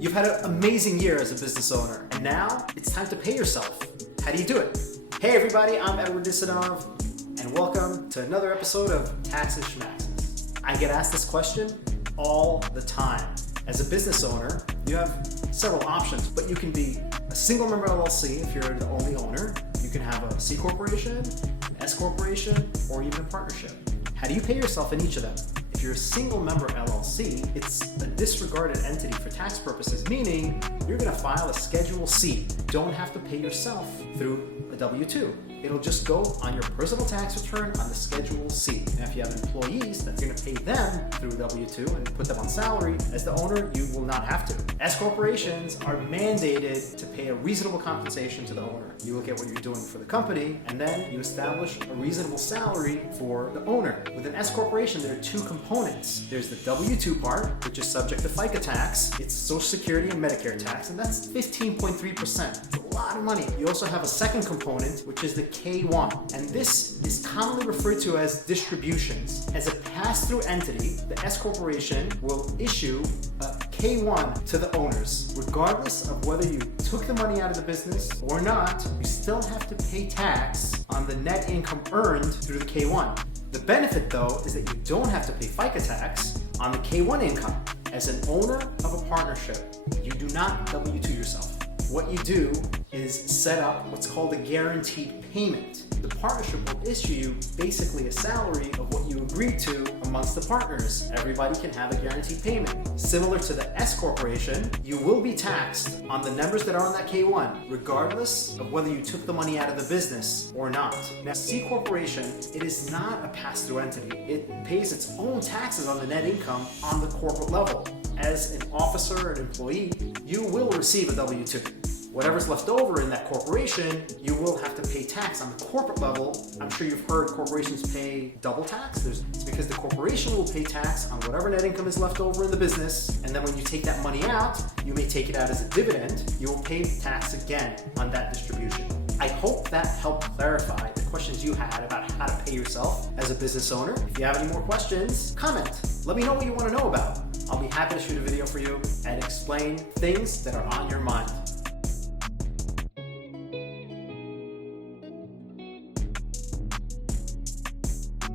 You've had an amazing year as a business owner, and now it's time to pay yourself. How do you do it? Hey everybody, I'm Edward Disanov, and welcome to another episode of Taxes Schmaxes. I get asked this question all the time. As a business owner, you have several options, but you can be a single member LLC if you're the only owner. You can have a C corporation, an S corporation, or even a partnership. How do you pay yourself in each of them? If you're a single member LLC, it's a disregarded entity for tax purposes, meaning you're going to file a Schedule C. You don't have to pay yourself through a W-2. It'll just go on your personal tax return on the Schedule C. And if you have employees, that's going to pay them through W-2 and put them on salary. As the owner, you will not have to. S corporations are mandated to pay a reasonable compensation to the owner. You look at what you're doing for the company, and then you establish a reasonable salary for the owner. With an S corporation, there are two components. There's the W-2 part, which is subject to FICA tax. It's Social Security and Medicare tax, and that's 15.3%. It's a lot of money. You also have a second component, which is the K-1, and this is commonly referred to as distributions. As a pass-through entity, the S corporation will issue a K-1 to the owners. Regardless of whether you took the money out of the business or not, you still have to pay tax on the net income earned through the K-1. The benefit, though, is that you don't have to pay FICA tax on the K-1 income. As an owner of a partnership, you do not W-2 yourself. What you do is set up what's called a guaranteed payment. The partnership will issue you basically a salary of what you agreed to amongst the partners. Everybody can have a guaranteed payment. Similar to the S corporation, you will be taxed on the numbers that are on that K-1, regardless of whether you took the money out of the business or not. Now, C corporation, it is not a pass-through entity. It pays its own taxes on the net income on the corporate level. As an officer or an employee, you will receive a W-2. Whatever's left over in that corporation, you will have to pay tax on the corporate level. I'm sure you've heard corporations pay double tax. It's because the corporation will pay tax on whatever net income is left over in the business, and then when you take that money out, you may take it out as a dividend. You will pay tax again on that distribution. I hope that helped clarify the questions you had about how to pay yourself as a business owner. If you have any more questions, comment. Let me know what you want to know about. I'll be happy to shoot a video for you and explain things that are on your mind.